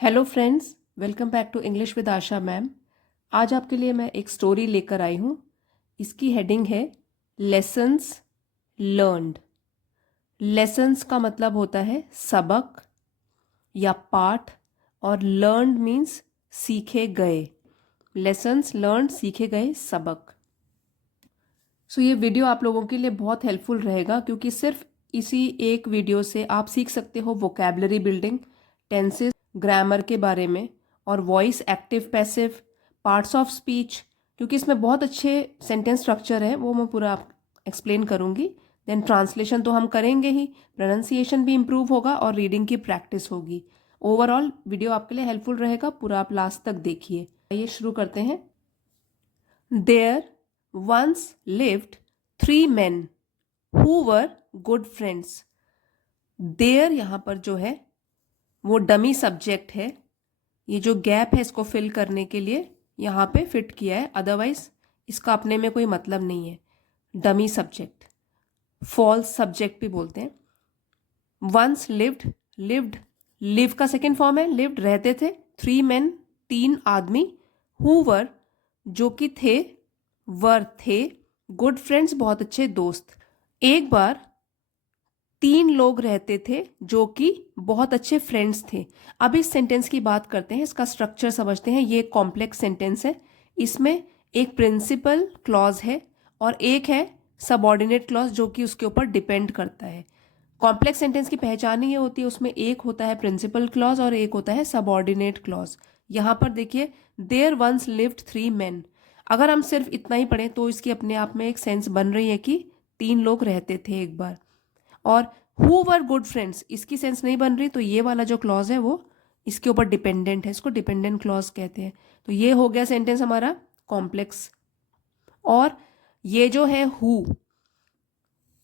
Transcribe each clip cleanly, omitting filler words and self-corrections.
Hello friends, welcome back to English with Asha ma'am. आज आपके लिए मैं एक स्टोरी लेकर आई हूँ। इसकी हेडिंग है लेसन्स लर्नड। लेसन्स का मतलब होता है सबक या पाठ, और लर्नड मीन्स सीखे गए। लेसन्स लर्नड, सीखे गए सबक। ये वीडियो आप लोगों के लिए बहुत हेल्पफुल रहेगा, क्योंकि सिर्फ इसी एक वीडियो से आप सीख सकते हो वोकैबलरी बिल्डिंग, टेंसेस, ग्रामर के बारे में, और voice, active, passive, parts of speech, क्योंकि इसमें बहुत अच्छे सेंटेंस स्ट्रक्चर है, वो मैं पूरा एक्सप्लेन करूँगी। देन ट्रांसलेशन तो हम करेंगे ही, प्रोनाउंसिएशन भी इम्प्रूव होगा और रीडिंग की प्रैक्टिस होगी। ओवरऑल वीडियो आपके लिए हेल्पफुल रहेगा, पूरा आप लास्ट तक देखिए। आइए शुरू करते हैं। There once lived three men who were good friends. There यहाँ पर जो है वो डमी सब्जेक्ट है। ये जो गैप है इसको फिल करने के लिए यहाँ पे फिट किया है, अदरवाइज इसका अपने में कोई मतलब नहीं है। डमी सब्जेक्ट, फॉल्स सब्जेक्ट भी बोलते हैं। वंस लिव्ड, लिव्ड, लिव का सेकेंड फॉर्म है लिव्ड, रहते थे। थ्री मेन, तीन आदमी। हु वर, जो कि थे। वर, थे। गुड फ्रेंड्स, बहुत अच्छे दोस्त। एक बार तीन लोग रहते थे जो कि बहुत अच्छे फ्रेंड्स थे। अब इस सेंटेंस की बात करते हैं, इसका स्ट्रक्चर समझते हैं। ये कॉम्प्लेक्स सेंटेंस है। इसमें एक प्रिंसिपल क्लॉज है और एक है सबऑर्डिनेट क्लॉज, जो कि उसके ऊपर डिपेंड करता है। कॉम्प्लेक्स सेंटेंस की पहचान ही ये होती है, उसमें एक होता है प्रिंसिपल क्लॉज और एक होता है सबऑर्डिनेट क्लॉज। यहाँ पर देखिए, there once lived three men. अगर हम सिर्फ इतना ही पढ़ें तो इसकी अपने आप में एक सेंस बन रही है कि तीन लोग रहते थे एक बार। और हु वर गुड फ्रेंड्स, इसकी सेंस नहीं बन रही, तो ये वाला जो क्लॉज है वो इसके ऊपर डिपेंडेंट है, इसको डिपेंडेंट क्लॉज कहते हैं। तो ये हो गया सेंटेंस हमारा कॉम्प्लेक्स। और ये जो है हु,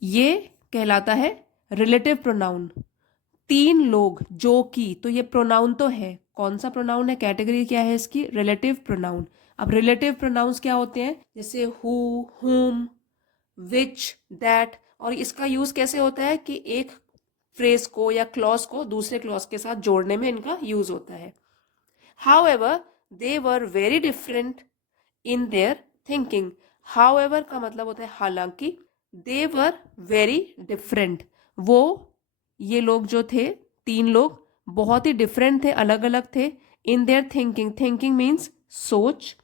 ये कहलाता है रिलेटिव प्रोनाउन। तीन लोग, जो कि, तो ये प्रोनाउन तो है, कौन सा प्रोनाउन है, कैटेगरी क्या है इसकी, रिलेटिव प्रोनाउन। अब रिलेटिव प्रोनाउंस क्या होते हैं, जैसे हु, हुम, विच, दैट। और इसका यूज कैसे होता है कि एक फ्रेज को या क्लॉज को दूसरे क्लॉज के साथ जोड़ने में इनका यूज होता है। However they were very different in their thinking. However का मतलब होता है हालांकि। दे वर वेरी डिफरेंट, वो, ये लोग जो थे, तीन लोग, बहुत ही डिफरेंट थे, अलग अलग थे। In their thinking, thinking means सोच,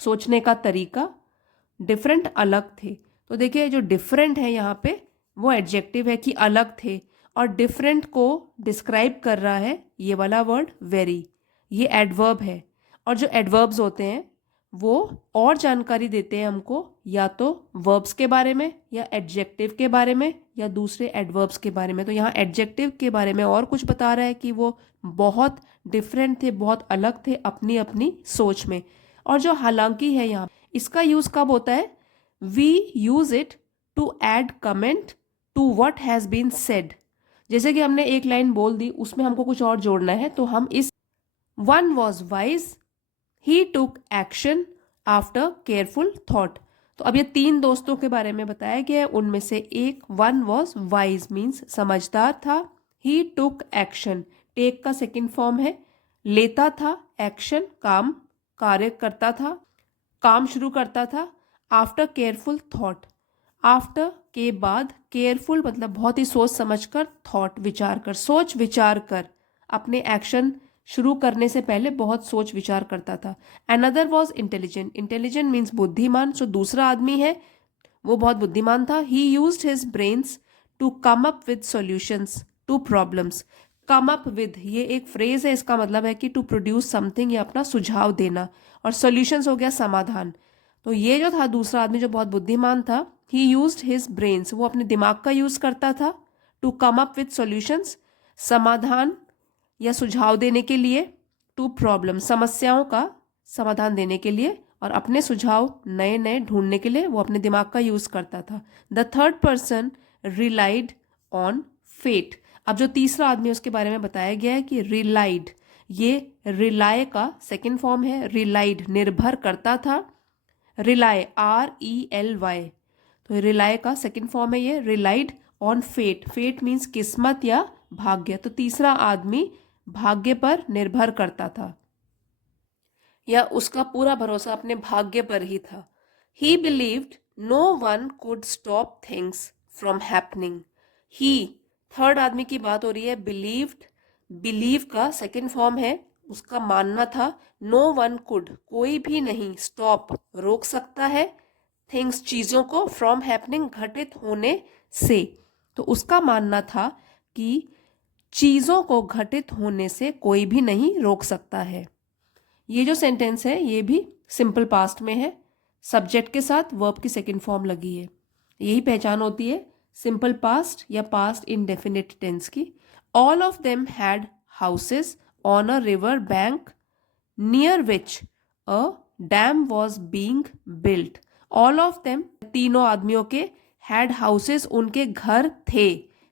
सोचने का तरीका। डिफरेंट, अलग थे। तो देखिए जो डिफरेंट है यहाँ पे वो एडजेक्टिव है कि अलग थे, और डिफरेंट को डिस्क्राइब कर रहा है ये वाला वर्ड वेरी, ये एडवर्ब है। और जो एडवर्ब्स होते हैं वो और जानकारी देते हैं हमको, या तो वर्ब्स के बारे में, या एडजेक्टिव के बारे में, या दूसरे एडवर्ब्स के बारे में। तो यहाँ एडजेक्टिव के बारे में और कुछ बता रहा है कि वो बहुत डिफरेंट थे, बहुत अलग थे अपनी अपनी सोच में। और जो हालांकि है यहाँ, इसका यूज कब होता है, we use it to add comment to what has been said. जैसे कि हमने एक लाइन बोल दी, उसमें हमको कुछ और जोड़ना है, तो हम इस one was wise, he took action after careful thought. तो अब ये तीन दोस्तों के बारे में बताया गया है, उनमें से एक, वन वॉज वाइज मीन्स समझदार था। ही टुक एक्शन, टेक का सेकेंड फॉर्म है, लेता था। एक्शन, काम, कार्य करता था, काम शुरू करता था। आफ्टर केयरफुल थॉट, आफ्टर के बाद, केयरफुल मतलब बहुत ही सोच समझ कर, थॉट विचार कर, सोच विचार कर, अपने एक्शन शुरू करने से पहले बहुत सोच विचार करता था। Another was intelligent, intelligent means बुद्धिमान, जो दूसरा आदमी है वो बहुत बुद्धिमान था। He used his brains to come up with solutions to problems. Come up with, ये एक फ्रेज है, इसका मतलब है कि टू प्रोड्यूस समथिंग, या अपना सुझाव देना, और सॉल्यूशंस हो गया समाधान। तो ये जो था दूसरा आदमी जो बहुत बुद्धिमान था, ही यूज्ड हिज ब्रेन्स, वो अपने दिमाग का यूज करता था, to come up with solutions, समाधान या सुझाव देने के लिए, टू प्रॉब्लम, समस्याओं का समाधान देने के लिए, और अपने सुझाव नए नए ढूंढने के लिए वो अपने दिमाग का यूज करता था। The third person relied on fate. अब जो तीसरा आदमी उसके बारे में बताया गया है कि रिलाइड, ये रिलाय का सेकेंड फॉर्म है। रिलाइड, निर्भर करता था। रिलाय, RELY, तो रिलाय का सेकेंड फॉर्म है ये, relied on fate. Fate means किस्मत या भाग्य। तो तीसरा आदमी भाग्य पर निर्भर करता था, या उसका पूरा भरोसा अपने भाग्य पर ही था। He believed no one could stop things from happening. He, third आदमी की बात हो रही है, believed, believe का सेकेंड फॉर्म है, उसका मानना था, no one could, कोई भी नहीं, stop, रोक सकता है, things, चीज़ों को, from happening, घटित होने से। तो उसका मानना था कि चीज़ों को घटित होने से कोई भी नहीं रोक सकता है। ये जो सेंटेंस है ये भी सिंपल पास्ट में है, सब्जेक्ट के साथ वर्ब की सेकंड फॉर्म लगी है। यही पहचान होती है सिंपल पास्ट या पास्ट इंडेफिनिट टेंस की। All of them had houses on a river bank near which a dam was being built. All of them, तीनों आदमियों के, हैड हाउसेस, उनके घर थे,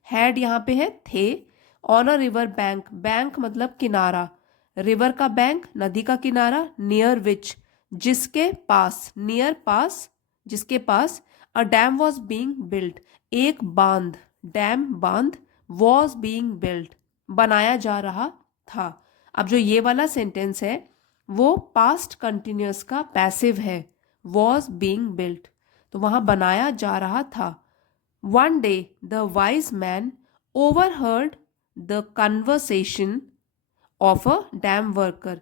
हैड यहाँ पे है थे, on a river bank, bank मतलब किनारा, रिवर का बैंक नदी का किनारा, नियर विच जिसके पास, नियर पास जिसके पास, अ डैम वॉज बींग बिल्ट एक बांध, डैम बांध, वॉज बींग बिल्ट बनाया जा रहा था। अब जो ये वाला सेंटेंस है वो पास्ट कंटिन्यूअस का पैसिव है, वॉज बींग बिल्ट, तो वहां बनाया जा रहा था। One day the wise man overheard the conversation of a dam worker.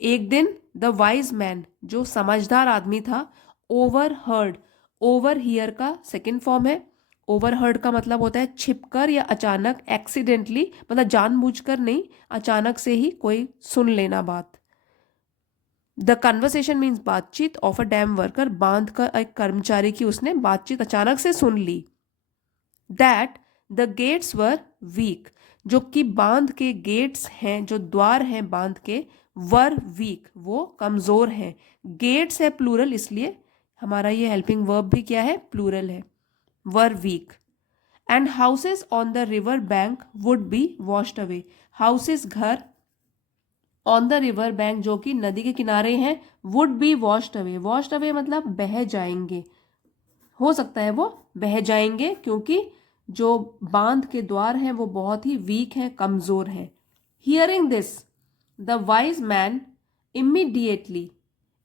एक दिन द वाइज मैन, जो समझदार आदमी था, ओवरहर्ड, ओवर हियर का सेकेंड फॉर्म है। ओवरहर्ड का मतलब होता है छिपकर या अचानक, एक्सीडेंटली, मतलब जानबूझकर नहीं, अचानक से ही कोई सुन लेना बात। द कन्वर्सेशन मीन्स बातचीत, ऑफ अ डैम वर्कर, बांध का एक कर्मचारी की उसने बातचीत अचानक से सुन ली। That the gates were weak, जो कि बांध के गेट्स हैं, जो द्वार हैं बांध के, वर वीक, वो कमजोर हैं। गेट्स है प्लूरल, इसलिए हमारा ये हेल्पिंग वर्ब भी क्या है, प्लूरल है, were weak. And houses on the river bank would be washed away. Houses घर, ऑन द रिवर बैंक जो कि नदी के किनारे हैं, would be washed away, washed away मतलब बह जाएंगे, हो सकता है वो बह जाएंगे, क्योंकि जो बांध के द्वार हैं वो बहुत ही वीक हैं, कमजोर हैं। Hearing this the wise man immediately,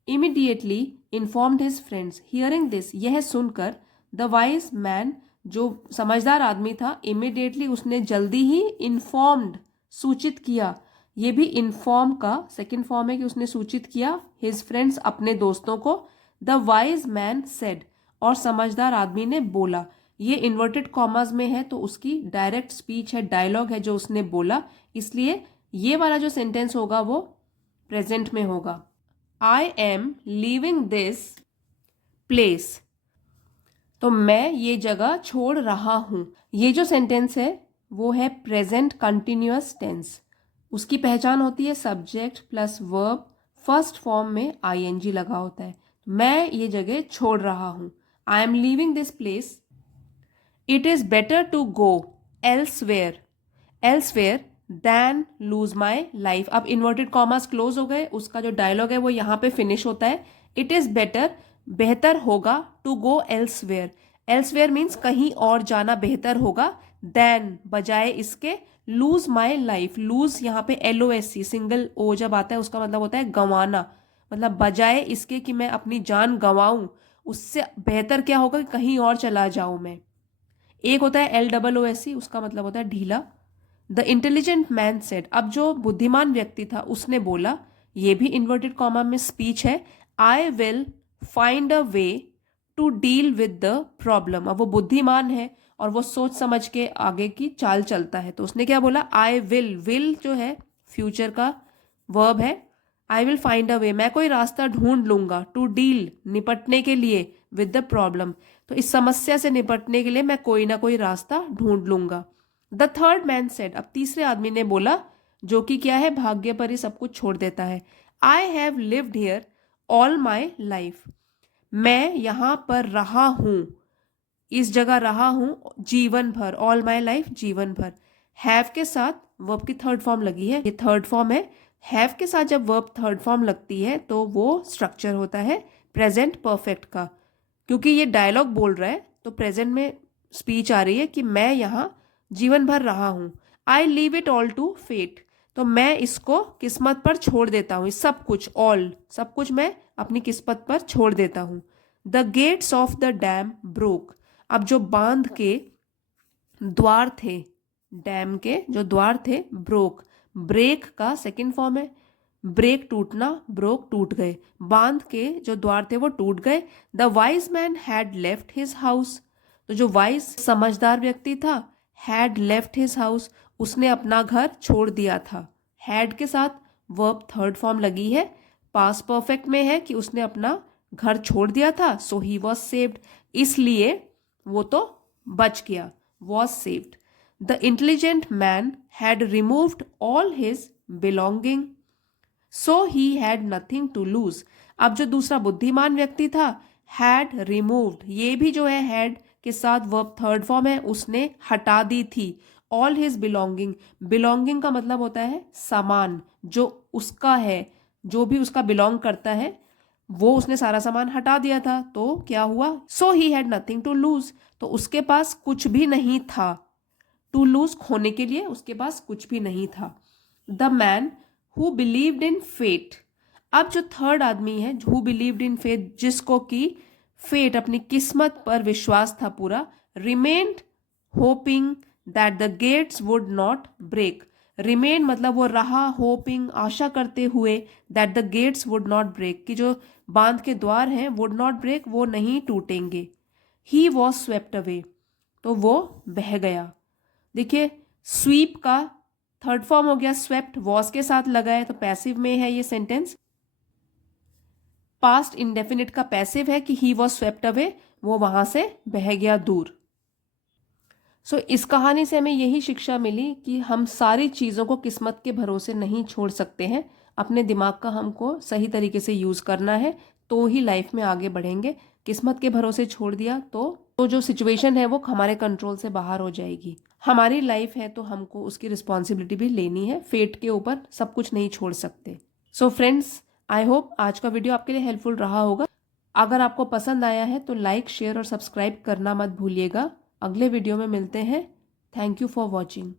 immediately informed his friends. Hearing this, यह सुनकर, द वाइज मैन, जो समझदार आदमी था, इमीडिएटली, उसने जल्दी ही, इन्फॉर्म्ड, सूचित किया। ये भी इन्फॉर्म का सेकेंड फॉर्म है कि उसने सूचित किया, हिज फ्रेंड्स, अपने दोस्तों को। द वाइज मैन सेड, और समझदार आदमी ने बोला। ये इन्वर्टेड कॉमास में है तो उसकी डायरेक्ट स्पीच है, डायलॉग है जो उसने बोला, इसलिए ये वाला जो सेंटेंस होगा वो प्रेजेंट में होगा। आई एम लीविंग दिस प्लेस, तो मैं ये जगह छोड़ रहा हूं। ये जो सेंटेंस है वो है प्रेजेंट कंटिन्यूअस टेंस। उसकी पहचान होती है subject plus verb, first form में आईएनजी लगा होता है। मैं ये जगह छोड़ रहा हूं, I am leaving this place. It is better to go elsewhere, elsewhere than lose my life. अब इन्वर्टेड कॉमास क्लोज हो गए, उसका जो डायलॉग है वो यहाँ पे फिनिश होता है। इट इज बेटर, बेहतर होगा, to go elsewhere, elsewhere means कहीं और जाना बेहतर होगा, देन बजाय इसके, लूज माई लाइफ, लूज यहाँ पे LOSC सिंगल ओ जब आता है उसका मतलब होता है गंवाना, मतलब बजाय इसके कि मैं अपनी जान गंवाऊं, उससे बेहतर क्या होगा कि कहीं और चला जाऊं मैं। एक होता है LOOSC, उसका मतलब होता है ढीला। द इंटेलिजेंट मैन सेड, अब जो बुद्धिमान व्यक्ति था उसने बोला, ये भी इन्वर्टेड कॉमा में स्पीच है, I will find a way to deal with the problem. अब वो बुद्धिमान है और वो सोच समझ के आगे की चाल चलता है, तो उसने क्या बोला, आई विल जो है फ्यूचर का वर्ब है, आई विल फाइंड अ वे, मैं कोई रास्ता ढूंढ लूंगा, टू डील निपटने के लिए, विद द प्रॉब्लम, तो इस समस्या से निपटने के लिए मैं कोई ना कोई रास्ता ढूंढ लूंगा। द थर्ड मैन सेड, अब तीसरे आदमी ने बोला, जो कि क्या है, भाग्य पर ही सब कुछ छोड़ देता है, I have lived here all my life, मैं यहां पर रहा हूं, इस जगह रहा हूं जीवन भर, ऑल माई लाइफ जीवन भर। हैव के साथ वर्ब की थर्ड फॉर्म लगी है, ये थर्ड फॉर्म है। हैव के साथ जब वर्ब थर्ड फॉर्म लगती है तो वो स्ट्रक्चर होता है प्रेजेंट परफेक्ट का, क्योंकि ये डायलॉग बोल रहा है तो प्रेजेंट में स्पीच आ रही है कि मैं यहाँ जीवन भर रहा हूँ। I leave it all to fate, तो मैं इसको किस्मत पर छोड़ देता हूँ, सब कुछ, ऑल, सब कुछ मैं अपनी किस्मत पर छोड़ देता हूँ। The gates of the dam broke, अब जो बांध के द्वार थे, डैम के जो द्वार थे, ब्रोक, ब्रेक का सेकंड फॉर्म है, ब्रेक टूटना, ब्रोक टूट गए, बांध के जो द्वार थे वो टूट गए। The wise man had left his house, तो जो वाइज समझदार व्यक्ति था, हैड लेफ्ट हिज हाउस, उसने अपना घर छोड़ दिया था। हैड के साथ वर्ब थर्ड फॉर्म लगी है, पास्ट परफेक्ट में है कि उसने अपना घर छोड़ दिया था, सो ही वॉज सेव्ड, इसलिए वो तो बच गया, was saved. The intelligent man had removed all his belonging, so he had nothing to lose, अब जो दूसरा बुद्धिमान व्यक्ति था, हैड रिमूव्ड, ये भी जो है हैड के साथ वर्ब थर्ड फॉर्म है, उसने हटा दी थी, ऑल हिज बिलोंगिंग, बिलोंगिंग का मतलब होता है सामान, जो उसका है, जो भी उसका बिलोंग करता है, वो उसने सारा सामान हटा दिया था, तो क्या हुआ, so he had nothing to lose, तो उसके पास कुछ भी नहीं था, टू लूज खोने के लिए, उसके पास कुछ भी नहीं था। The man who believed in fate, अब जो थर्ड आदमी है, हु बिलीव्ड इन फेट, जिसको कि फेट अपनी किस्मत पर विश्वास था पूरा, remained hoping that the gates would not break, remain मतलब वो रहा, होपिंग आशा करते हुए, that the gates would not break कि जो बांध के द्वार हैं वुड नॉट ब्रेक, वो नहीं टूटेंगे। ही वॉज स्वेप्ट अवे, तो वो बह गया। देखिए स्वीप का थर्ड फॉर्म हो गया, स्वेप्ट वॉज के साथ लगा है तो पैसिव में है ये सेंटेंस। पास्ट इंडेफिनिट का पैसिव है कि ही वॉज स्वेप्ट अवे, वो वहां से बह गया दूर। सो इस कहानी से हमें यही शिक्षा मिली कि हम सारी चीज़ों को किस्मत के भरोसे नहीं छोड़ सकते हैं, अपने दिमाग का हमको सही तरीके से यूज़ करना है, तो ही लाइफ में आगे बढ़ेंगे। किस्मत के भरोसे छोड़ दिया तो जो सिचुएशन है वो हमारे कंट्रोल से बाहर हो जाएगी। हमारी लाइफ है तो हमको उसकी रिस्पॉन्सिबिलिटी भी लेनी है, फेट के ऊपर सब कुछ नहीं छोड़ सकते। सो फ्रेंड्स, आई होप आज का वीडियो आपके लिए हेल्पफुल रहा होगा। अगर आपको पसंद आया है तो लाइक, शेयर और सब्सक्राइब करना मत भूलिएगा। अगले वीडियो में मिलते हैं। Thank you for watching.